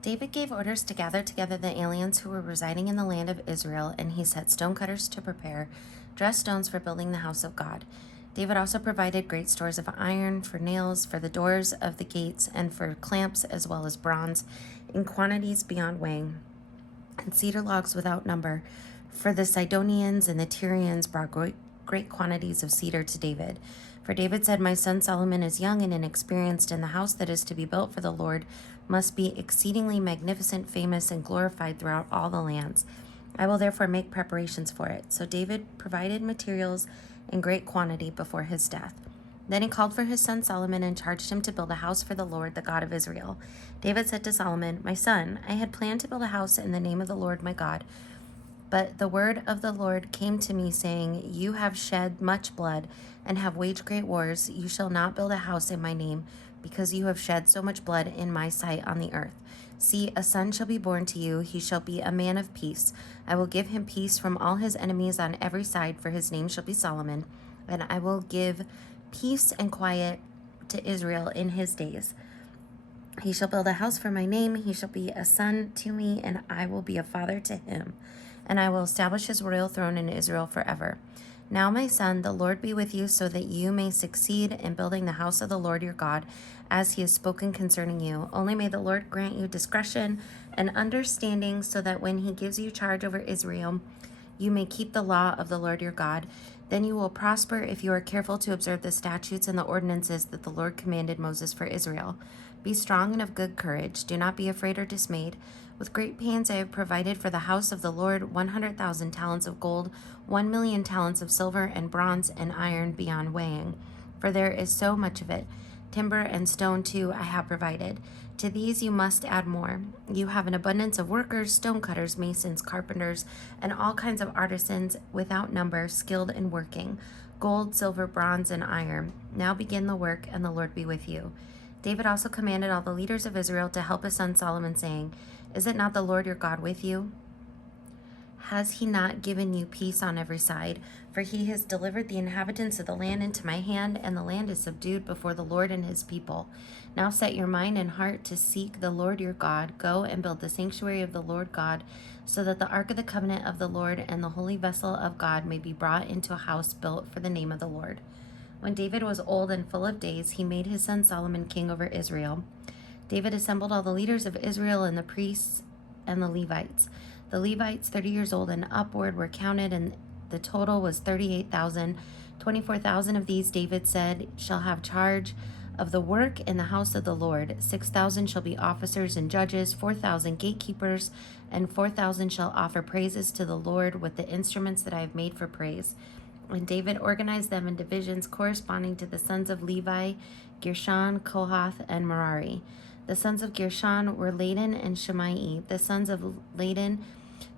David gave orders to gather together the aliens who were residing in the land of Israel, and he set stonecutters to prepare dressed stones for building the house of God. David also provided great stores of iron for nails, for the doors of the gates, and for clamps, as well as bronze, in quantities beyond weighing, and cedar logs without number. For the Sidonians and the Tyrians brought great quantities of cedar to David. For David said, "My son Solomon is young and inexperienced, and the house that is to be built for the Lord must be exceedingly magnificent, famous, and glorified throughout all the lands. I will therefore make preparations for it." So David provided materials in great quantity before his death. Then he called for his son Solomon and charged him to build a house for the Lord, the God of Israel. David said to Solomon, "My son, I had planned to build a house in the name of the Lord my God. But the word of the Lord came to me, saying, You have shed much blood and have waged great wars. You shall not build a house in my name, because you have shed so much blood in my sight on the earth. See, a son shall be born to you. He shall be a man of peace. I will give him peace from all his enemies on every side, for his name shall be Solomon. And I will give peace and quiet to Israel in his days. He shall build a house for my name. He shall be a son to me, and I will be a father to him. And I will establish his royal throne in Israel forever. Now, my son, the Lord be with you, so that you may succeed in building the house of the Lord your God, as he has spoken concerning you. Only may the Lord grant you discretion and understanding, so that when he gives you charge over Israel, you may keep the law of the Lord your God. Then you will prosper if you are careful to observe the statutes and the ordinances that the Lord commanded Moses for Israel. Be strong and of good courage. Do not be afraid or dismayed. With great pains I have provided for the house of the Lord 100,000 talents of gold, 1,000,000 talents of silver, and bronze and iron beyond weighing. For there is so much of it. Timber and stone too I have provided. To these you must add more. You have an abundance of workers, stonecutters, masons, carpenters, and all kinds of artisans without number, skilled in working, gold, silver, bronze, and iron. Now begin the work, and the Lord be with you." David also commanded all the leaders of Israel to help his son Solomon, saying, "Is it not the Lord your God with you? Has he not given you peace on every side? For he has delivered the inhabitants of the land into my hand, and the land is subdued before the Lord and his people. Now set your mind and heart to seek the Lord your God. Go and build the sanctuary of the Lord God, so that the ark of the covenant of the Lord and the holy vessel of God may be brought into a house built for the name of the Lord." When David was old and full of days, he made his son Solomon king over Israel. David assembled all the leaders of Israel and the priests and the Levites. The Levites, 30 years old and upward, were counted, and the total was 38,000. 24,000 of these, David said, shall have charge of the work in the house of the Lord. 6,000 shall be officers and judges, 4,000 gatekeepers, and 4,000 shall offer praises to the Lord with the instruments that I have made for praise. And David organized them in divisions corresponding to the sons of Levi, Gershon, Kohath, and Merari. The sons of Gershon were Ladan and Shimei. The sons of Ladan,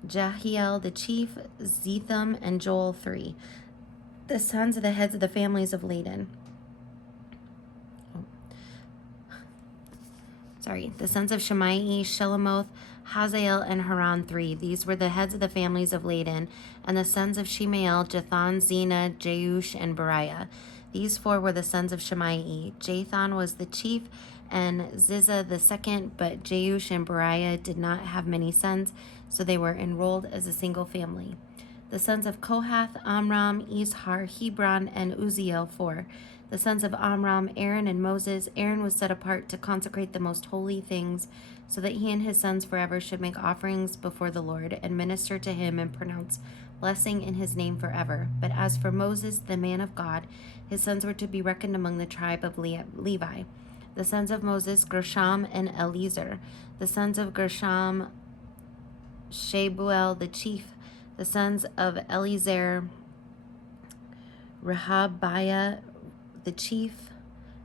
Jehiel the chief, Zetham, and Joel 3. The sons of the heads of the families of Ladan. The sons of Shimei, Shelomoth, Hazael, and Haran 3. These were the heads of the families of Ladan. And the sons of Shemael, Jethan, Zena, Jeush, and Beriah. These 4 were the sons of Shimei. Jathan was the chief, and Ziza the second, but Jeush and Beriah did not have many sons, so they were enrolled as a single family. The sons of Kohath, Amram, Izhar, Hebron, and Uzziel 4. The sons of Amram, Aaron, and Moses. Aaron was set apart to consecrate the most holy things, so that he and his sons forever should make offerings before the Lord, and minister to him and pronounce blessing in his name forever. But as for Moses, the man of God, his sons were to be reckoned among the tribe of Levi. The sons of Moses, Gershom and Eliezer. The sons of Gershom, Shebuel the chief. The sons of Eliezer, Rehabiah the chief.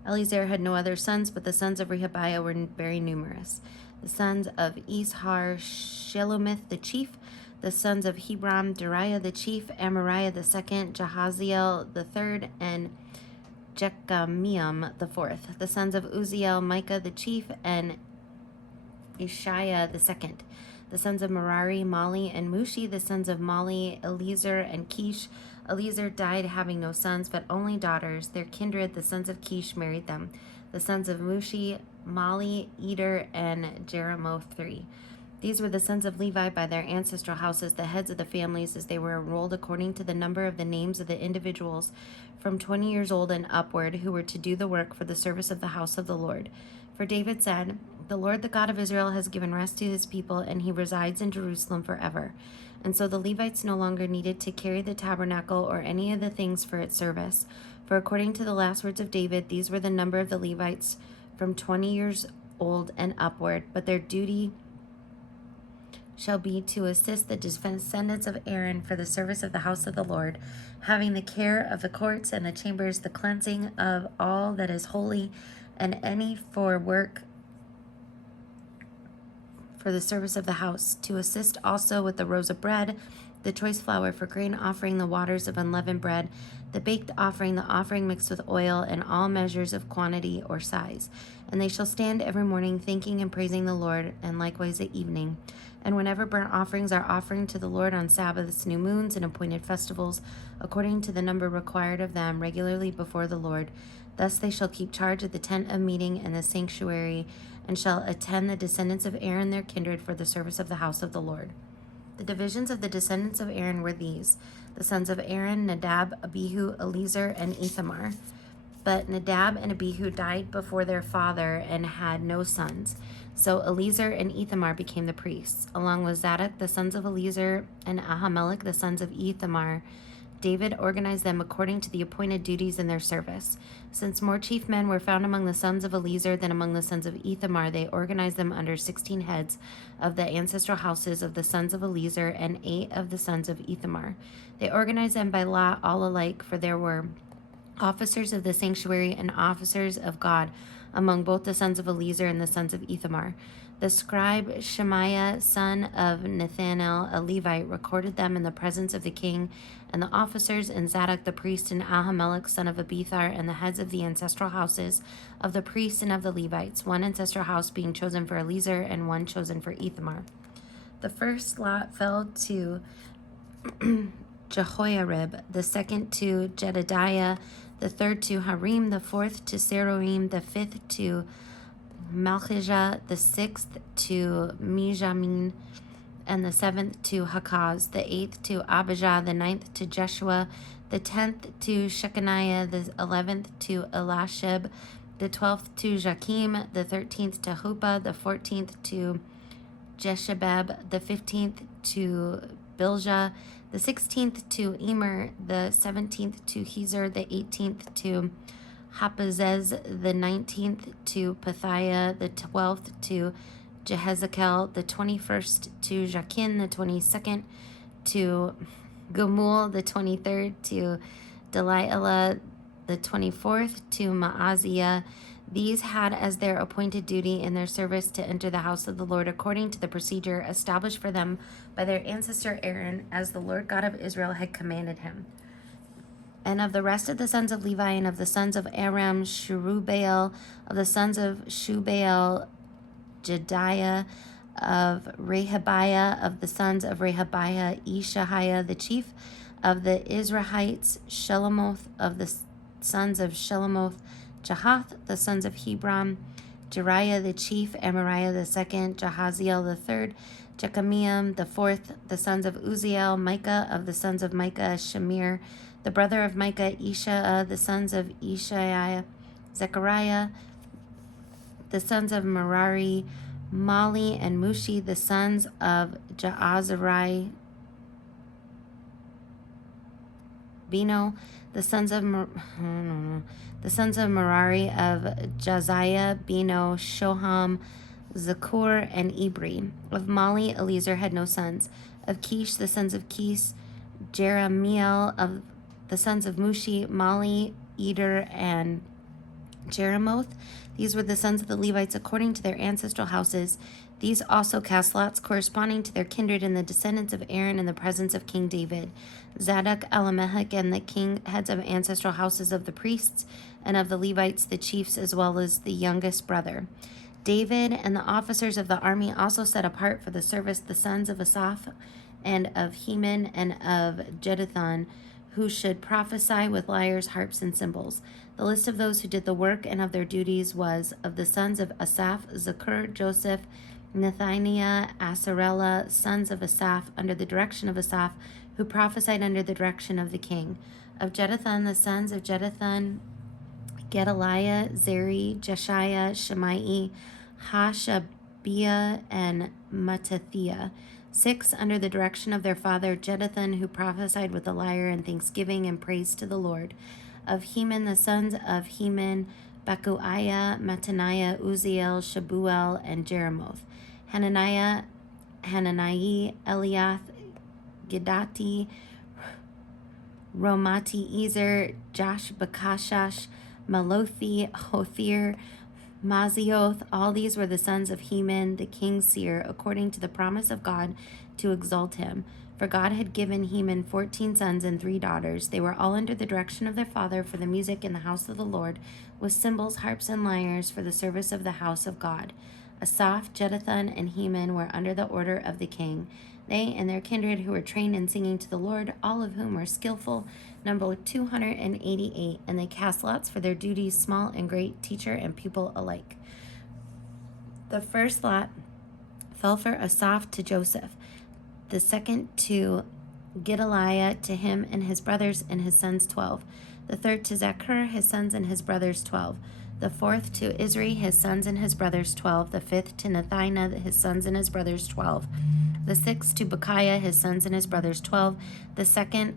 Eliezer had no other sons, but the sons of Rehabiah were very numerous. The sons of Izhar, Shelomith the chief. The sons of Hebron, Dariah the chief, Amariah the second, Jahaziel the third, and Jekameam the fourth. The sons of Uzziel, Micah the chief, and Ishiah the second. The sons of Merari, Mali, and Mushi. The sons of Mali, Eliezer, and Kish, Eliezer died having no sons, but only daughters. Their kindred, the sons of Kish, married them. The sons of Mushi, Mali, Eder, and Jeremoth, 3. These were the sons of Levi by their ancestral houses, the heads of the families, as they were enrolled according to the number of the names of the individuals from 20 years old and upward who were to do the work for the service of the house of the Lord. For David said, "The Lord, the God of Israel, has given rest to his people, and he resides in Jerusalem forever." And so the Levites no longer needed to carry the tabernacle or any of the things for its service. For according to the last words of David, these were the number of the Levites from 20 years old and upward, but their duty shall be to assist the descendants of Aaron for the service of the house of the Lord, having the care of the courts and the chambers, the cleansing of all that is holy, and any for work for the service of the house, to assist also with the rows of bread, the choice flour for grain offering, the waters of unleavened bread, the baked offering, the offering mixed with oil, and all measures of quantity or size. And they shall stand every morning thanking and praising the Lord, and likewise at evening. And whenever burnt offerings are offering to the Lord on Sabbaths, new moons, and appointed festivals, according to the number required of them regularly before the Lord, thus they shall keep charge of the tent of meeting and the sanctuary, and shall attend the descendants of Aaron their kindred for the service of the house of the Lord. The divisions of the descendants of Aaron were these: the sons of Aaron, Nadab, Abihu, Eleazar, and Ithamar. But Nadab and Abihu died before their father and had no sons. So Eleazar and Ithamar became the priests, along with Zadok, the sons of Eleazar, and Ahimelech, the sons of Ithamar. David organized them according to the appointed duties in their service. Since more chief men were found among the sons of Eleazar than among the sons of Ithamar, they organized them under 16 heads of the ancestral houses of the sons of Eleazar and 8 of the sons of Ithamar. They organized them by lot all alike, for there were officers of the sanctuary and officers of God among both the sons of Eleazar and the sons of Ithamar. The scribe Shemaiah, son of Nethanel, a Levite, recorded them in the presence of the king and the officers, and Zadok the priest, and Ahimelech, son of Abithar, and the heads of the ancestral houses of the priests and of the Levites, one ancestral house being chosen for Eleazar and one chosen for Ithamar. The first lot fell to Jehoiarib, the second to Jedediah, the third to Harim, the fourth to Seroim, the fifth to Malchijah, the sixth to Mijamin, and the seventh to Hakaz, the eighth to Abijah, the ninth to Jeshua, the 10th to Shechaniah, the 11th to Elashib, the 12th to Jakim, the 13th to Huppah, the 14th to Jeshabeb, the 15th to Biljah, the 16th to Emer, the 17th to Hezer, the 18th to Hapazez, the 19th to Pethiah, the 12th to Jehezekel, the 21st to Jakin, the 22nd to Gamul, the 23rd to Delilah, the 24th to Maaziah. These had as their appointed duty in their service to enter the house of the Lord according to the procedure established for them by their ancestor Aaron, as the Lord God of Israel had commanded him. And of the rest of the sons of Levi, and of the sons of Aram, Sherubael, of the sons of Shubael, Jediah, of Rehabiah, of the sons of Rehabiah, Ishahiah, the chief of the Israelites, Shelomoth, of the sons of Shelomoth, Jahath, the sons of Hebron, Jeriah the chief, Amariah the second, Jahaziel the third, Jechamiah the fourth, the sons of Uziel, Micah, of the sons of Micah, Shamir, the brother of Micah, Isha, the sons of Ishaiah, Zechariah, the sons of Merari, Mali, and Mushi, the sons of Jaazari, Bino, the sons of Merari, of Jaziah, Bino, Shoham, Zakur, and Ibri. Of Mali, Eleazar had no sons. Of Kish, the sons of Kish, Jeremiel. Of the sons of Mushi, Mali, Eder, and Jeremoth. These were the sons of the Levites according to their ancestral houses. These also cast lots corresponding to their kindred and the descendants of Aaron in the presence of King David. Zadok, Ahimelech, and the heads of ancestral houses of the priests, and of the Levites, the chiefs, as well as the youngest brother. David and the officers of the army also set apart for the service the sons of Asaph, and of Heman, and of Jeduthun, who should prophesy with lyres, harps, and cymbals. The list of those who did the work and of their duties was of the sons of Asaph, Zakur, Joseph, Nethaniah, Asarela, sons of Asaph, under the direction of Asaph, who prophesied under the direction of the king. Of Jeduthun, the sons of Jeduthun, Gedaliah, Zeri, Jeshiah, Shemai, Hashabiah, and Mattathiah. 6, under the direction of their father Jeduthun, who prophesied with the lyre and thanksgiving and praise to the Lord. Of Heman, the sons of Heman, Bakuiah, Mattaniah, Uziel, Shabuel, and Jeremoth. Hananiah, Eliath, Gidati, Romati, Ezer, Josh, Bakashash, Malothi, Hothir, Mazioth. All these were the sons of Heman, the king's seer, according to the promise of God to exalt him. For God had given Heman 14 sons and 3 daughters. They were all under the direction of their father for the music in the house of the Lord, with cymbals, harps, and lyres for the service of the house of God. Asaph, Jeduthun, and Heman were under the order of the king. They and their kindred who were trained in singing to the Lord, all of whom were skillful, numbered 288, and they cast lots for their duties, small and great, teacher and pupil alike. The first lot fell for Asaph to Joseph, the second to Gedaliah, to him and his brothers and his sons 12, the third to Zakur, his sons and his brothers 12, the fourth to Isri, his sons and his brothers 12, the fifth to Nethaniah, his sons and his brothers 12, the sixth to Bechiah, his sons and his brothers 12, the seventh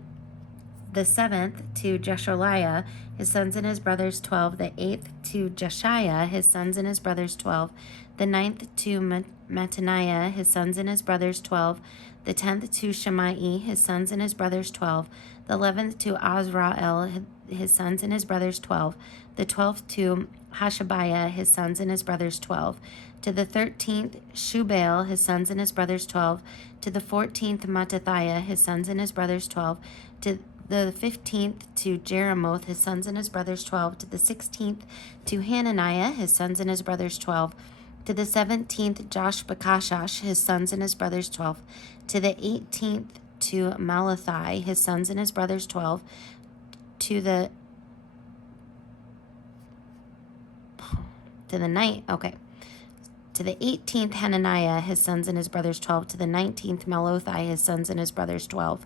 to Jesholiah, his sons and his brothers 12, the eighth to Jeshiah, his sons and his brothers 12, the ninth to Mattaniah, his sons and his brothers 12, the 10th to Shemai, his sons and his brothers 12, the 11th to Azrael, his sons and his brothers 12, the 12th to Hashabiah, his sons and his brothers 12, to the 13th Shubael, his sons and his brothers 12, to the 14th Mattathiah, his sons and his brothers 12, to the 15th to Jeremoth, his sons and his brothers 12, to the 16th to Hananiah, his sons and his brothers 12, to the 17th Josh Bakashash, his sons and his brothers 12, to the 18th to Malathi, his sons and his brothers 12, to the 18th Hananiah, his sons and his brothers 12, to the 19th Malothi, his sons and his brothers 12,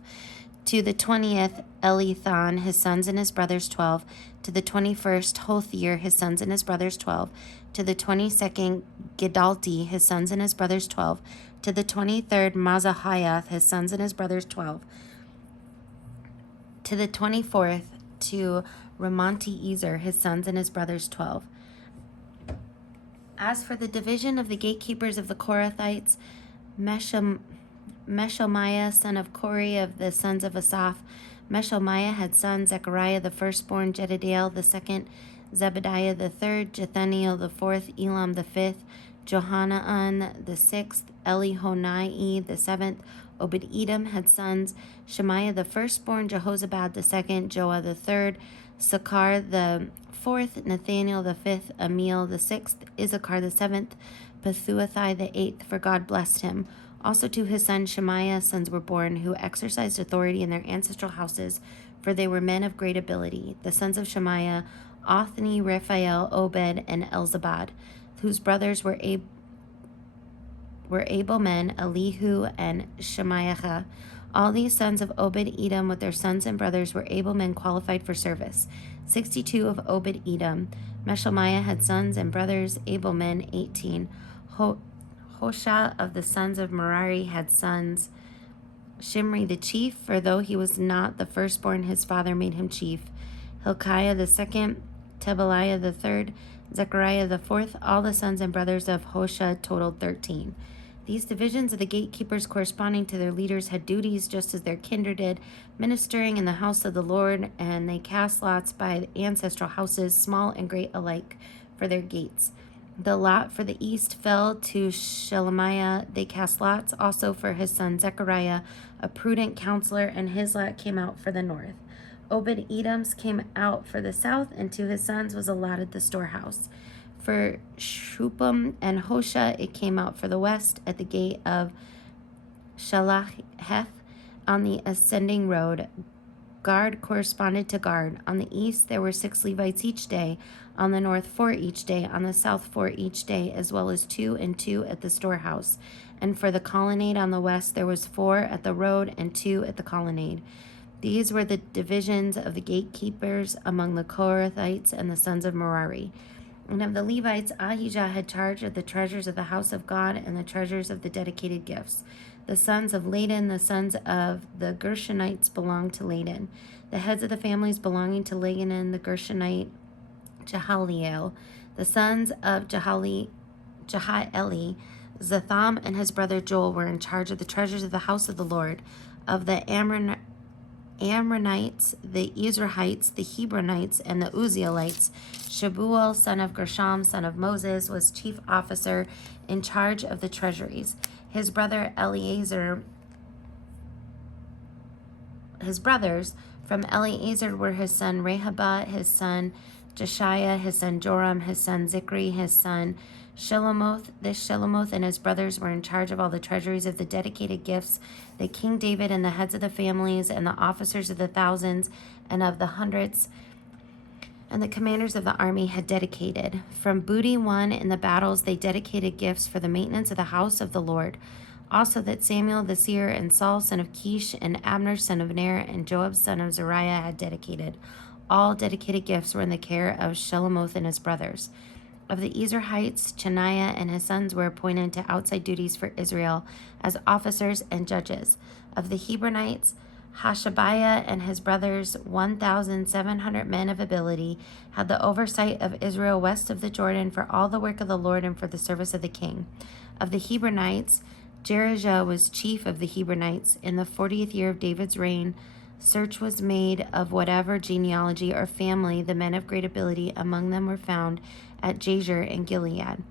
to the 20th Elithan, his sons and his brothers 12, to the 21st Hothir, his sons and his brothers 12, to the 22nd Gedalti, his sons and his brothers 12, to the 23rd Mazahiath, his sons and his brothers 12, to the 24th to Ramonti Ezer, his sons and his brothers 12. As for the division of the gatekeepers of the Korathites, Meshelmiah, son of Kori, of the sons of Asaph. Meshelmiah had sons: Zechariah the firstborn, Jedidiel the second, Zebediah the third, Jethaniel the fourth, Elam the fifth, Johanan the sixth, Elihonai the seventh. Obed-Edom had sons: Shemaiah the firstborn, Jehozabad the second, Joah the third, Sakar the fourth, Nathaniel the fifth, Amiel the sixth, Issachar the seventh, Pethuathai the eighth, for God blessed him. Also to his son Shemaiah sons were born, who exercised authority in their ancestral houses, for they were men of great ability. The sons of Shemaiah, Othni, Raphael, Obed, and Elzabad, whose brothers were able men, Elihu and Shemaiah. All these sons of Obed-Edom with their sons and brothers were able men qualified for service. 62 of Obed-Edom. Meshelmiah had sons and brothers, able men, 18. Hosha of the sons of Merari had sons: Shimri the chief, for though he was not the firstborn, his father made him chief. Hilkiah the second, Tebaliah the third, Zechariah the fourth. All the sons and brothers of Hosha totaled 13. These divisions of the gatekeepers, corresponding to their leaders, had duties just as their kindred did, ministering in the house of the Lord, and they cast lots by the ancestral houses, small and great alike, for their gates. The lot for the east fell to Shelemiah. They cast lots also for his son Zechariah, a prudent counselor, and his lot came out for the north. Obed-Edom's came out for the south, and to his sons was allotted the storehouse. For Shupam and Hosha it came out for the west at the gate of Shalaheth on the ascending road. Guard corresponded to guard. On the east, there were 6 Levites each day. On the north, 4 each day. On the south, 4 each day, as well as 2 and 2 at the storehouse. And for the colonnade on the west, there was 4 at the road and 2 at the colonnade. These were the divisions of the gatekeepers among the Kohathites and the sons of Merari. And of the Levites, Ahijah had charge of the treasures of the house of God and the treasures of the dedicated gifts. The sons of Ladan, the sons of the Gershonites, belonged to Ladan. The heads of the families belonging to Ladan, the Gershonite, Jahaliel. The sons of Jahali, Zatham and his brother Joel were in charge of the treasures of the house of the Lord. Of the Amronites, the Izrahites, the Hebronites, and the Uzzielites, Shebuel, son of Gershom, son of Moses, was chief officer in charge of the treasuries. His brother Eleazar, his brothers from Eleazar were his son Rehabiah, his son Jeshiah, his son Joram, his son Zikri, his son Shelomoth. This Shelomoth and his brothers were in charge of all the treasuries of the dedicated gifts that King David and the heads of the families and the officers of the thousands and of the hundreds and the commanders of the army had dedicated. From booty won in the battles, they dedicated gifts for the maintenance of the house of the Lord. Also that Samuel the seer and Saul son of Kish and Abner son of Ner and Joab son of Zeruiah had dedicated. All dedicated gifts were in the care of Shelomoth and his brothers. Of the Izrahites, Chaniah and his sons were appointed to outside duties for Israel as officers and judges. Of the Hebronites, Hashabiah and his brothers, 1,700 men of ability, had the oversight of Israel west of the Jordan for all the work of the Lord and for the service of the king. Of the Hebronites, Jerijah was chief of the Hebronites. In the 40th year of David's reign, search was made of whatever genealogy or family the men of great ability among them were found at Jazer and Gilead.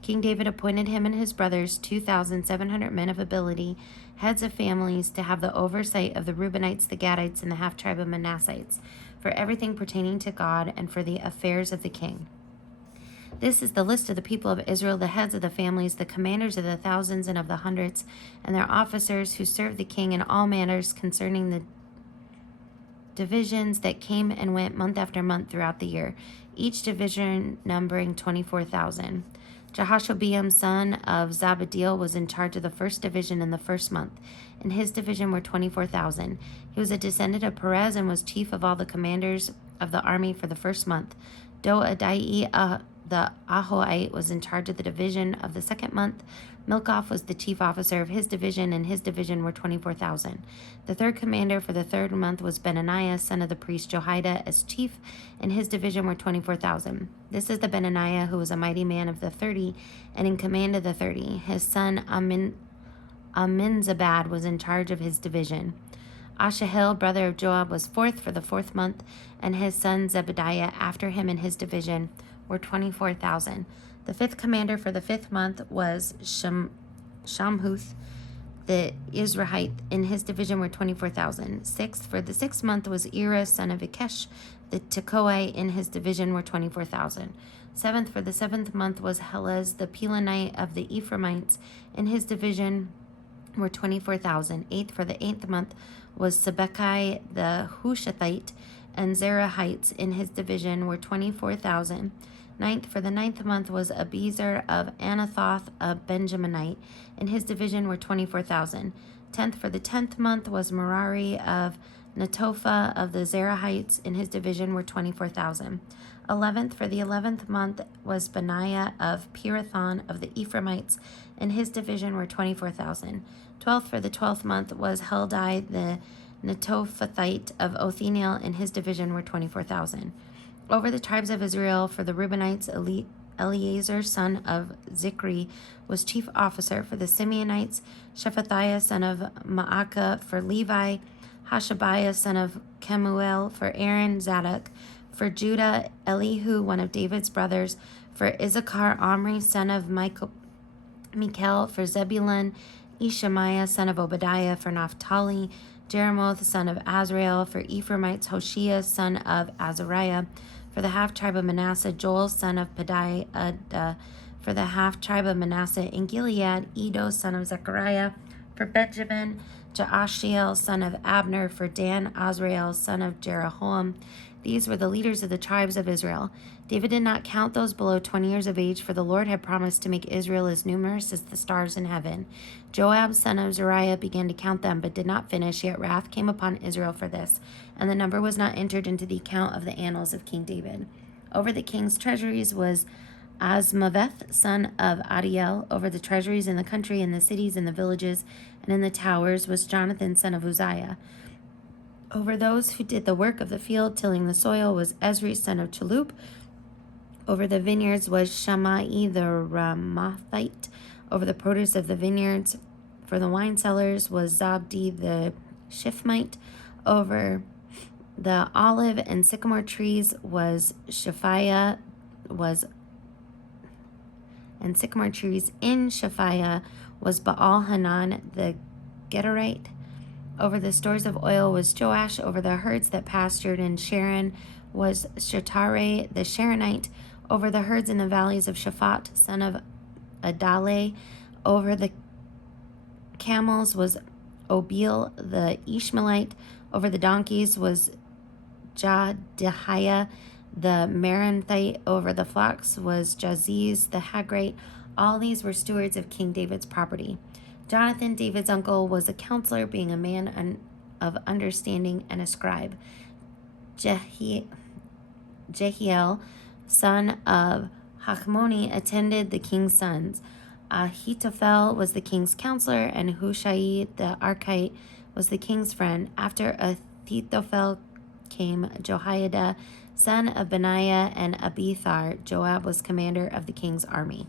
King David appointed him and his brothers 2,700 men of ability, heads of families, to have the oversight of the Reubenites, the Gadites, and the half-tribe of Manassites, for everything pertaining to God and for the affairs of the king. This is the list of the people of Israel, the heads of the families, the commanders of the thousands and of the hundreds, and their officers who served the king in all matters concerning the divisions that came and went month after month throughout the year, each division numbering 24,000. Jehoshabeam, son of Zabadiel, was in charge of the first division in the first month, and his division were 24,000. He was a descendant of Perez and was chief of all the commanders of the army for the first month. Doadai, the Ahoite, was in charge of the division of the second month. Milkoff was the chief officer of his division, and his division were 24,000. The third commander for the third month was Benaniah, son of the priest Jehoiada, as chief, and his division were 24,000. This is the Benaniah who was a mighty man of the 30, and in command of the 30. His son Aminzabad was in charge of his division. Ashahel, brother of Joab, was fourth for the fourth month, and his son Zebediah after him in his division were 24,000. The fifth commander for the fifth month was Shamhuth, the Izrahite. In his division were 24,000. Sixth for the sixth month was Ira, son of Ikesh, the Tekoite. In his division were 24,000. Seventh for the seventh month was Helez, the Pelonite of the Ephraimites. In his division were 24,000. Eighth for the eighth month was Sibbecai, the Hushathite, and Zerahites. In his division were 24,000. Ninth for the ninth month was Abiezer of Anathoth, a Benjaminite. In his division were 24,000. 10th for the 10th month was Merari of Netophah of the Zerahites. In his division were 24,000. 11th for the 11th month was Benaiah of Pirathon of the Ephraimites. In his division were 24,000. 12th for the 12th month was Heldai the Netophathite of Othniel. In his division were 24,000. Over the tribes of Israel, for the Reubenites, Eleazar, son of Zikri, was chief officer. For the Simeonites, Shephatiah, son of Maacah. For Levi, Hashabiah, son of Kemuel. For Aaron, Zadok. For Judah, Elihu, one of David's brothers. For Issachar, Omri, son of Michael. For Zebulun, Ishmaiah, son of Obadiah. For Naphtali, Jeremoth, son of Azrael. For Ephraimites, Hoshea, son of Azariah. For the half-tribe of Manasseh, Joel, son of Pedaiah. For the half-tribe of Manasseh in Gilead, Edo, son of Zechariah. For Benjamin, Jaashiel, son of Abner; for Dan, Azrael, son of Jeroham. These were the leaders of the tribes of Israel. David did not count those below 20 years of age, for the Lord had promised to make Israel as numerous as the stars in heaven. Joab, son of Zeruiah, began to count them, but did not finish, yet wrath came upon Israel for this, and the number was not entered into the account of the annals of King David. Over the king's treasuries was Asmaveth, son of Adiel. Over the treasuries in the country, in the cities, in the villages, and in the towers was Jonathan, son of Uzziah. Over those who did the work of the field, tilling the soil, was Ezri, son of Chalup. Over the vineyards was Shammai the Ramathite. Over the produce of the vineyards for the wine cellars was Zabdi the Shifmite. Over the olive and sycamore trees was Shaphiah, and sycamore trees in Shaphiah was Baal Hanan the Gederite. Over the stores of oil was Joash. Over the herds that pastured in Sharon was Shetare the Sharonite. Over the herds in the valleys of Shaphat, son of Adale. Over the camels was Obil the Ishmaelite. Over the donkeys was Jadiah the Meronthite. Over the flocks was Jaziz the Hagrite. All these were stewards of King David's property. Jonathan, David's uncle, was a counselor, being a man of understanding and a scribe. Jehiel, son of Hachmoni, attended the king's sons. Ahithophel was the king's counselor, and Hushai the Archite was the king's friend. After Ahithophel came Jehoiada, son of Benaiah, and Abithar. Joab was commander of the king's army.